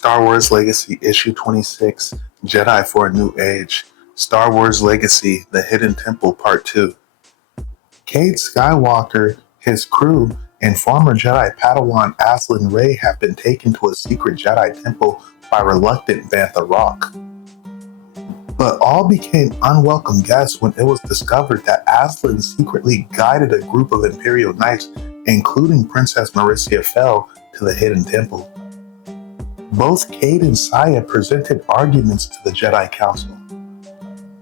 Star Wars Legacy Issue 26, Jedi for a New Age. Star Wars Legacy, The Hidden Temple Part 2. Cade Skywalker, his crew, and former Jedi Padawan Aslan Ray have been taken to a secret Jedi temple by reluctant Bantha Rock. But all became unwelcome guests when it was discovered that Aslan secretly guided a group of Imperial Knights, including Princess Maricia Fell, to the Hidden Temple. Both Cade and Saya presented arguments to the Jedi Council.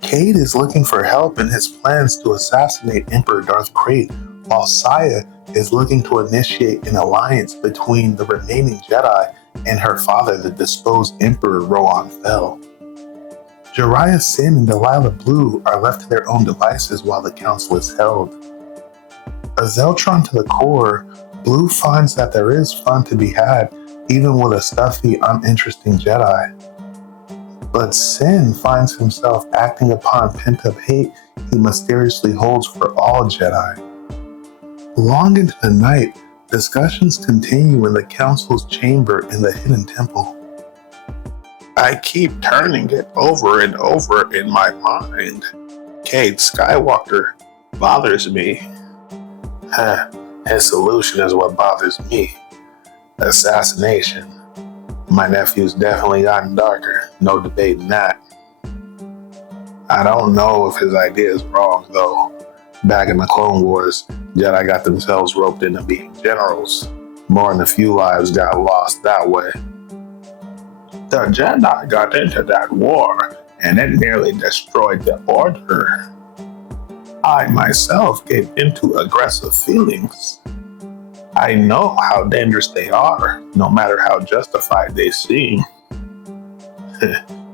Cade is looking for help in his plans to assassinate Emperor Darth Krayt, while Saya is looking to initiate an alliance between the remaining Jedi and her father, the disposed Emperor Rohan Fel. Jariah Sin and Delilah Blue are left to their own devices while the council is held. A Zeltron to the core, Blue finds that there is fun to be had even with a stuffy, uninteresting Jedi. But Sin finds himself acting upon pent-up hate he mysteriously holds for all Jedi. Long into the night, discussions continue in the Council's chamber in the Hidden Temple. I keep turning it over and over in my mind. Cade Skywalker bothers me. His solution is what bothers me. Assassination. My nephew's definitely gotten darker, no debating that. I don't know if his idea is wrong, though. Back in the Clone Wars, Jedi got themselves roped into being generals. More than a few lives got lost that way. The Jedi got into that war, and it nearly destroyed the Order. I myself gave into aggressive feelings. I know how dangerous they are, no matter how justified they seem.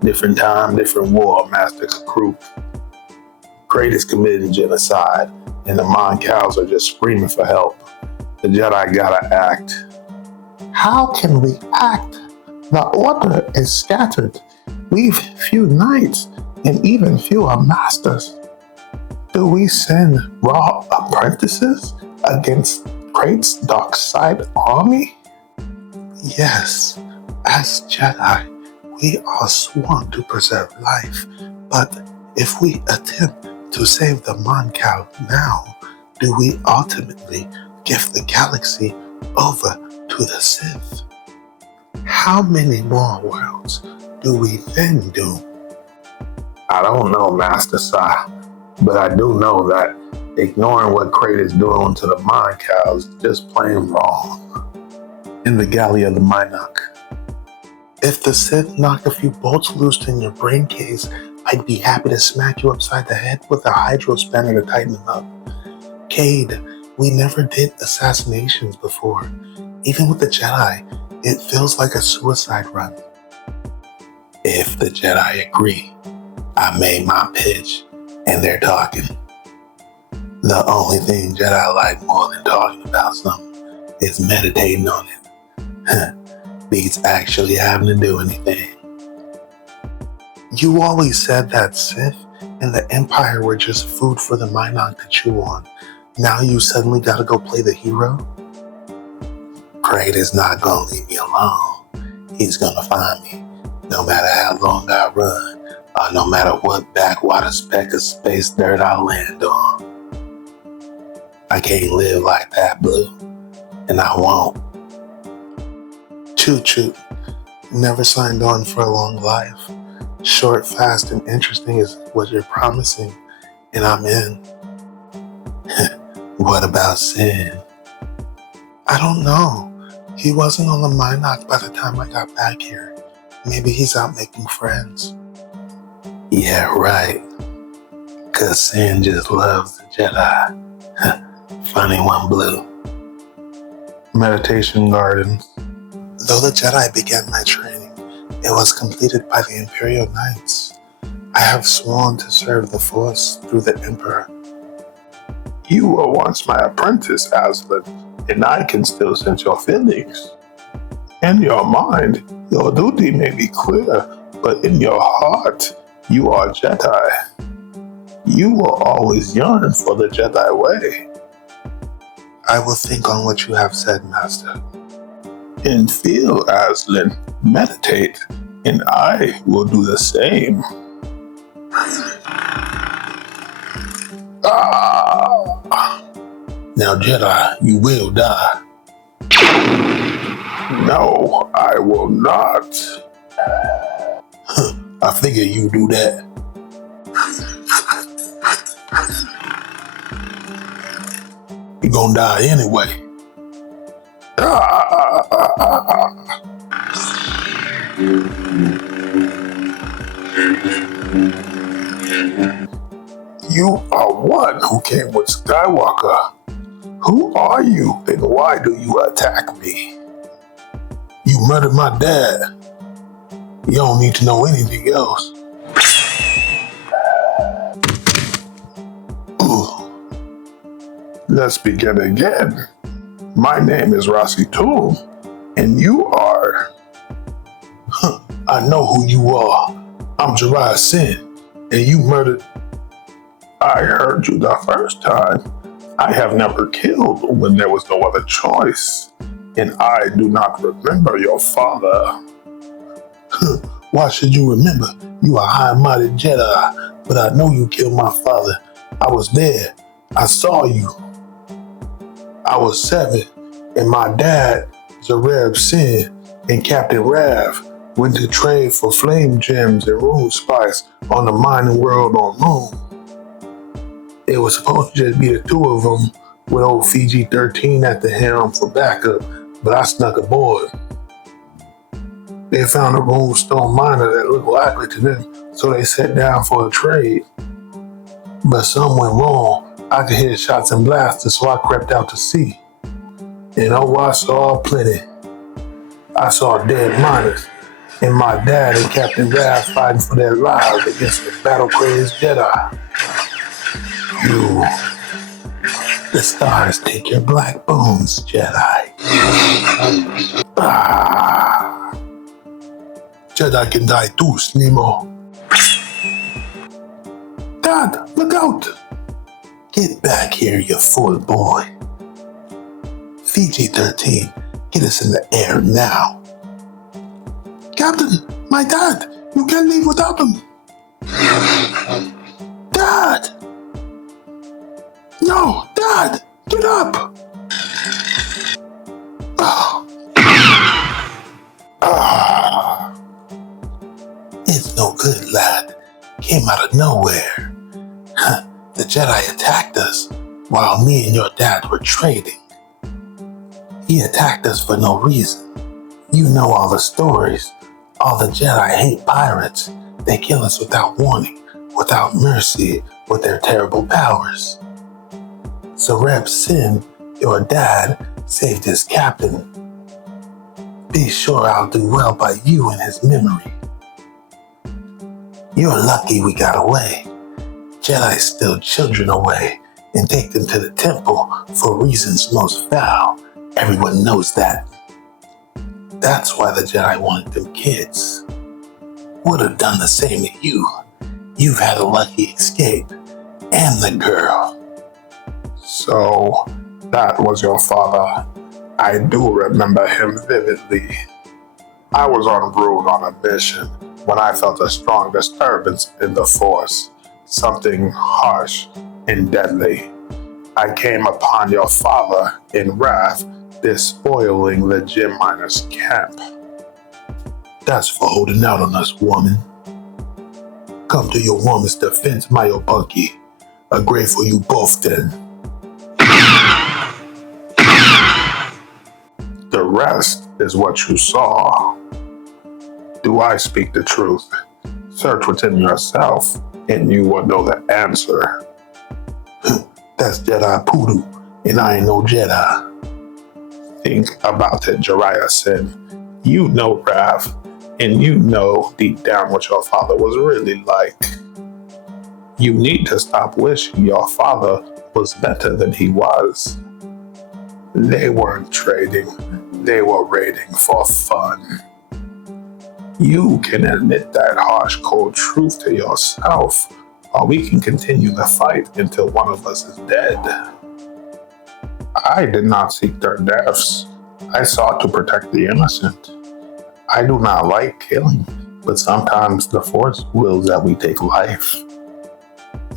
Different time, different war, Master Group. Krayt is committing genocide, and the Mon Cows are just screaming for help. The Jedi gotta act. How can we act? The Order is scattered. We've few knights, and even fewer masters. Do we send raw apprentices against Krayt's dark side army? Yes, as Jedi, we are sworn to preserve life, but if we attempt to save the Mon Cal now, do we ultimately give the galaxy over to the Sith? How many more worlds do we then do? I don't know, Master Sa, but I do know that ignoring what Krayt is doing to the Mon Cows is just plain wrong. In the galley of the Minok. If the Sith knock a few bolts loose in your brain case, I'd be happy to smack you upside the head with a hydro spanner to tighten them up. Cade, we never did assassinations before. Even with the Jedi, it feels like a suicide run. If the Jedi agree, I made my pitch, and they're talking. The only thing Jedi like more than talking about something is meditating on it. Beats actually having to do anything. You always said that Sith and the Empire were just food for the Minok to chew on. Now you suddenly gotta go play the hero? Krayt is not gonna leave me alone. He's gonna find me, no matter how long I run, or no matter what backwater speck of space dirt I land on. I can't live like that, Blue, and I won't. Choo-choo. Never signed on for a long life. Short, fast, and interesting is what you're promising, and I'm in. What about Sin? I don't know. He wasn't on the Minok by the time I got back here. Maybe he's out making friends. Yeah, right. 'Cause Sin just loves the Jedi. Funny one, Blue. Meditation Gardens. Though the Jedi began my training, it was completed by the Imperial Knights. I have sworn to serve the Force through the Emperor. You were once my apprentice, Aslan, and I can still sense your feelings. In your mind, your duty may be clear, but in your heart, you are Jedi. You will always yearn for the Jedi way. I will think on what you have said, Master. and feel, Aslan. Meditate, and I will do the same. Ah! Now, Jedi, you will die. No, I will not. I figure you do that. You're gonna die anyway. You are one who came with Skywalker. Who are you and why do you attack me? You murdered my dad. You don't need to know anything else. Let's begin again. My name is Rossi Toom, and you are... I know who you are. I'm Jariah Sin, and you murdered... I heard you the first time. I have never killed when there was no other choice, and I do not remember your father. Why should you remember? You are a high-minded Jedi, but I know you killed my father. I was there. I saw you. I was 7, and my dad, Zareb Sin, and Captain Rav went to trade for flame gems and rune spice on the mining world on Moon. It was supposed to just be the two of them with old Fiji-13 at the helm for backup, but I snuck aboard. They found a rune stone miner that looked likely to them, so they sat down for a trade. But something went wrong. I could hear shots and blasters, so I crept out to sea. And oh, I saw plenty. I saw dead miners, and my dad and Captain Rav fighting for their lives against the battle-crazed Jedi. You, the stars take your black bones, Jedi. Jedi can die too, Snemo. Dad, look out! Get back here, you fool boy. Fiji-13, get us in the air now. Captain, my dad, you can't leave without him. Dad! No, Dad, get up! It's no good, lad. Came out of nowhere. The Jedi attacked us while me and your dad were trading. He attacked us for no reason. You know all the stories. All the Jedi hate pirates. They kill us without warning, without mercy, with their terrible powers. Zareb Sin, your dad, saved his captain. Be sure I'll do well by you in his memory. You're lucky we got away. Jedi steal children away and take them to the temple for reasons most foul. Everyone knows that. That's why the Jedi wanted them kids. Would have done the same to you. You've had a lucky escape. And the girl. So, that was your father. I do remember him vividly. I was en route on a mission when I felt a strong disturbance in the Force. Something harsh and deadly. I came upon your father in wrath, despoiling the gem miners' camp. That's for holding out on us, woman. Come to your woman's defense, my Opunky. A grave for you both, then. The rest is what you saw. Do I speak the truth? Search within yourself, and you will know the answer. That's Jedi poodoo, and I ain't no Jedi. Think about it, Jariah Sin. You know Rav, and you know deep down what your father was really like. You need to stop wishing your father was better than he was. They weren't trading, they were raiding for fun. You can admit that harsh, cold truth to yourself, or we can continue the fight until one of us is dead. I did not seek their deaths. I sought to protect the innocent. I do not like killing, but sometimes the Force wills that we take life.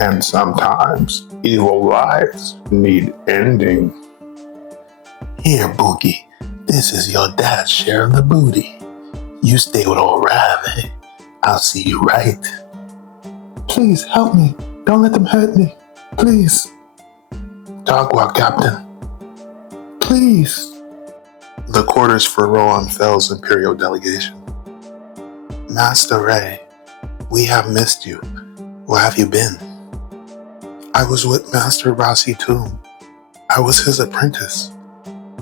And sometimes evil lives need ending. Here, Boogie, this is your dad's share of the booty. You stay with old Rav, I'll see you right. Please help me. Don't let them hurt me. Please. Dog walk, Captain. Please. The quarters for Rohan Fell's Imperial delegation. Master Ray, we have missed you. Where have you been? I was with Master Rasi Toom. I was his apprentice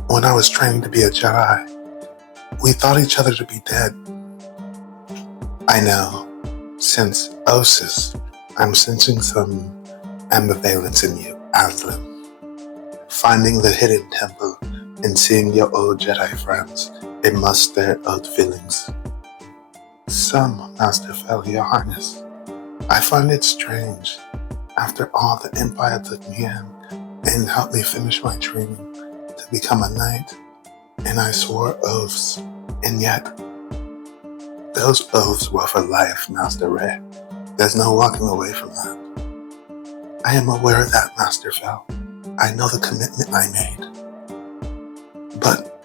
when I was training to be a Jedi. We thought each other to be dead. I know. Since Osis, I'm sensing some ambivalence in you, Aslan. Finding the hidden temple and seeing your old Jedi friends, it must stir out feelings. Some, Master Fel, Your Highness. I find it strange. After all the Empire took me in and helped me finish my training to become a knight, and I swore oaths, and yet those oaths were for life, Master Ray. There's no walking away from that. I am aware of that, Master Fel. I know the commitment I made. But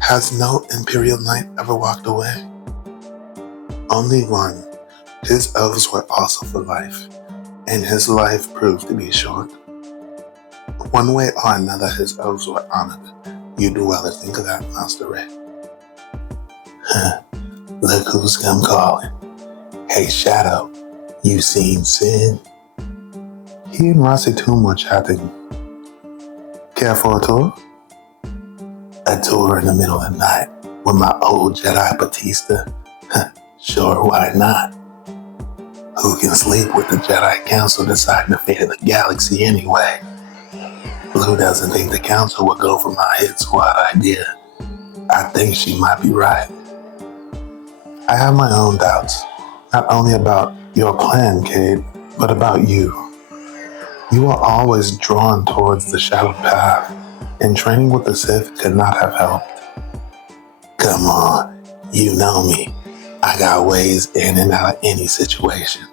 has no Imperial Knight ever walked away? Only one. His oaths were also for life, and his life proved to be short. One way or another, his oaths were honored. You do well to think of that, Master Ray. Look who's come calling. Hey, Shadow, you seen Sin? He and Rasi Toom were chatting. Care for a tour? A tour in the middle of the night with my old Jedi Batista? Sure, why not? Who can sleep with the Jedi Council deciding the fate of the galaxy anyway? Blue doesn't think the Council will go for my hit squad idea. I think she might be right. I have my own doubts, not only about your plan, Cade, but about you. You are always drawn towards the shadowed path, and training with the Sith could not have helped. Come on, you know me. I got ways in and out of any situation.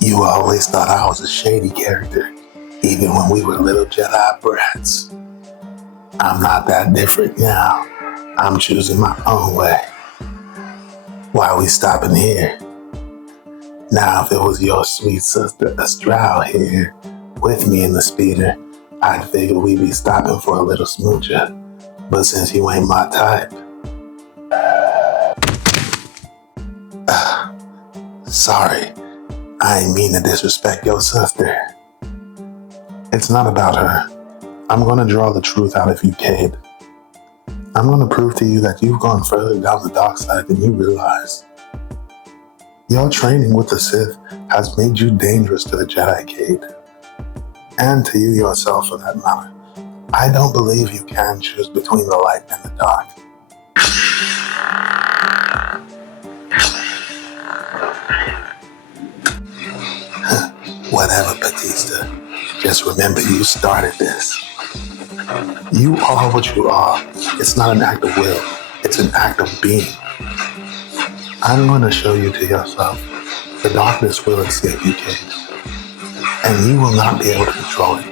You always thought I was a shady character, even when we were little Jedi brats. I'm not that different now. I'm choosing my own way. Why are we stopping here? Now, if it was your sweet sister Astral here with me in the speeder, I'd figure we'd be stopping for a little smoocher. But since you ain't my type... Sorry, I ain't mean to disrespect your sister. It's not about her. I'm gonna draw the truth out of you, Cade. I'm gonna prove to you that you've gone further down the dark side than you realize. Your training with the Sith has made you dangerous to the Jedi, Cade. And to you yourself, for that matter. I don't believe you can choose between the light and the dark. Whatever, Batista. Just remember you started this. You are what you are. It's not an act of will. It's an act of being. I'm going to show you to yourself. The darkness will escape you, Cade. And you will not be able to control it.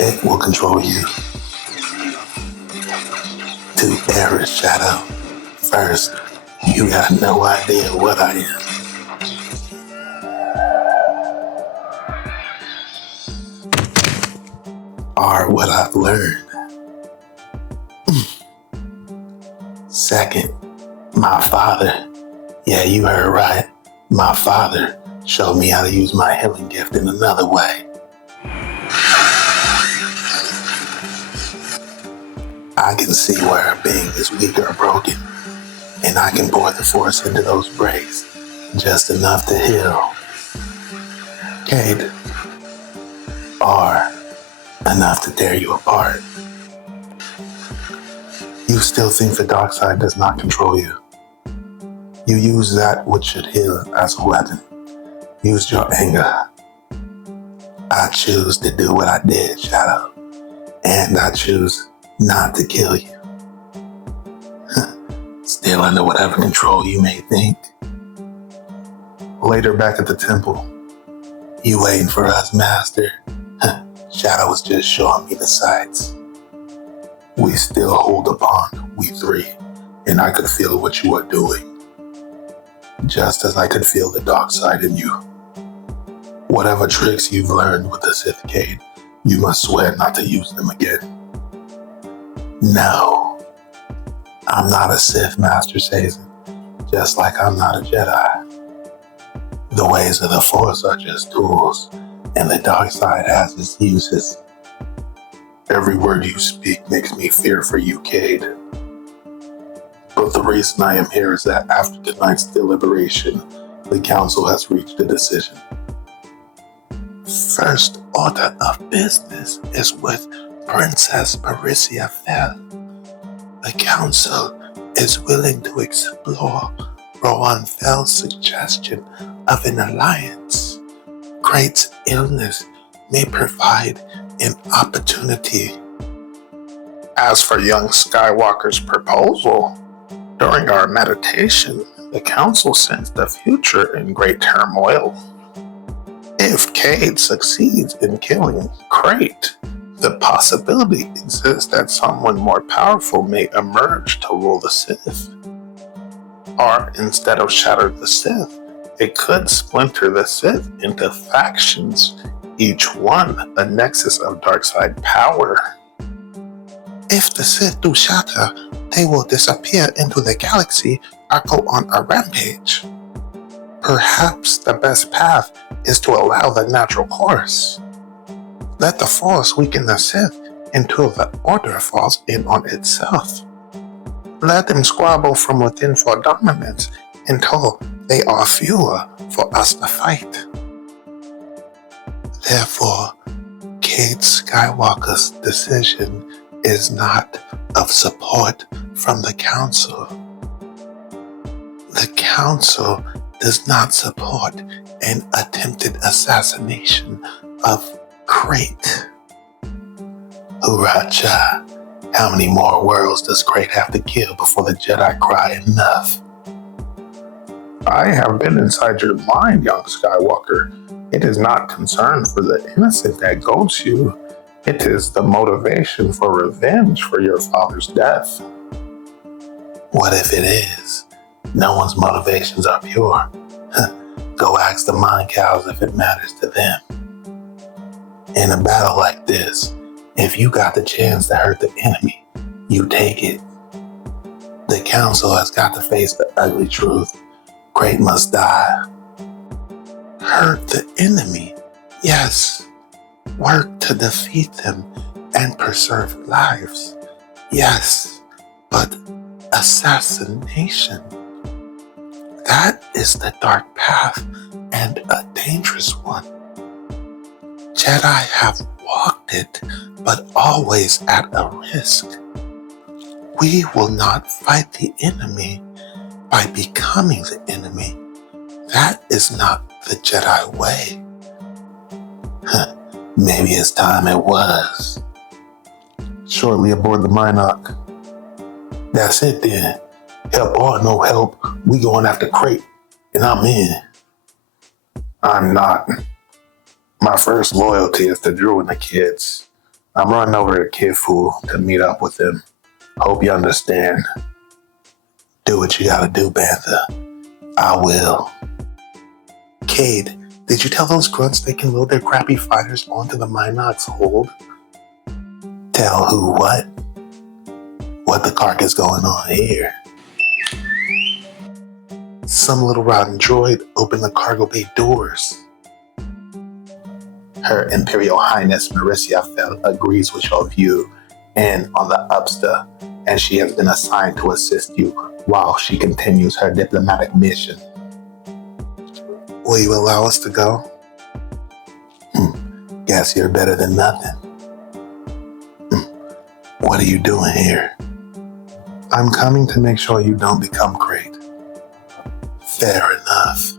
It will control you. Two errors, Shadow. First, you got no idea what I am. Or what I've learned. Second, my father. Yeah, you heard right. My father showed me how to use my healing gift in another way. I can see where a being is weak or broken, and I can pour the Force into those breaks, just enough to heal. Cade, or enough to tear you apart. You still think the dark side does not control you. You use that which should heal as a weapon. Use your anger. I choose to do what I did, Shadow. And I choose not to kill you. Still under whatever control you may think. Later back at the temple. You waiting for us, Master? Shadow was just showing me the sights. We still hold a bond, we three, and I could feel what you are doing. Just as I could feel the dark side in you. Whatever tricks you've learned with the Sith Cade, you must swear not to use them again. No, I'm not a Sith, Master Sazin, just like I'm not a Jedi. The ways of the Force are just tools, and the dark side has its uses. Every word you speak makes me fear for you, Cade. But the reason I am here is that after tonight's deliberation, the Council has reached a decision. First order of business is with Princess Marisia Fel. The Council is willing to explore Rowan Fel's suggestion of an alliance. Great illness may provide an opportunity. As for young Skywalker's proposal, during our meditation, the Council sensed the future in great turmoil. If Cade succeeds in killing Crate, the possibility exists that someone more powerful may emerge to rule the Sith. Or instead of shatter the Sith, it could splinter the Sith into factions, each one a nexus of dark-side power. If the Sith do shatter, they will disappear into the galaxy or go on a rampage. Perhaps the best path is to allow the natural course. Let the Force weaken the Sith until the Order falls in on itself. Let them squabble from within for dominance until they are fewer for us to fight. Therefore, Cade Skywalker's decision is not of support from the Council. The Council does not support an attempted assassination of Crate. Huracha! How many more worlds does Crate have to kill before the Jedi cry enough? I have been inside your mind, young Skywalker. It is not concern for the innocent that goads you. It is the motivation for revenge for your father's death. What if it is? No one's motivations are pure. Go ask the mind cows if it matters to them. In a battle like this, if you got the chance to hurt the enemy, you take it. The Council has got to face the ugly truth. Crate must die. Hurt the enemy, yes. Work to defeat them and preserve lives, yes. But assassination, that is the dark path and a dangerous one. Jedi have walked it, but always at a risk. We will not fight the enemy by becoming the enemy. That is not the Jedi way. Maybe it's time it was. Shortly aboard the Minoc. That's it then. Help or no help, we going after Crate, and I'm in. I'm not. My first loyalty is to Drew and the kids. I'm running over to Kidfu to meet up with them. Hope you understand. Do what you gotta do, Bantha. I will. Cade, did you tell those grunts they can load their crappy fighters onto the Minoc's hold? Tell who what? What the cark is going on here? Some little rotten droid opened the cargo bay doors. Her Imperial Highness Marisia Fel agrees with your view and on the upsta, and she has been assigned to assist you while she continues her diplomatic mission. Will you allow us to go? Guess you're better than nothing. What are you doing here? I'm coming to make sure you don't become Crate. Fair enough.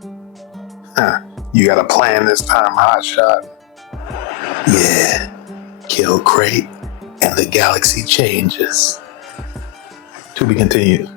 You got a plan this time, hotshot? Yeah, kill Crate and the galaxy changes. To be continued.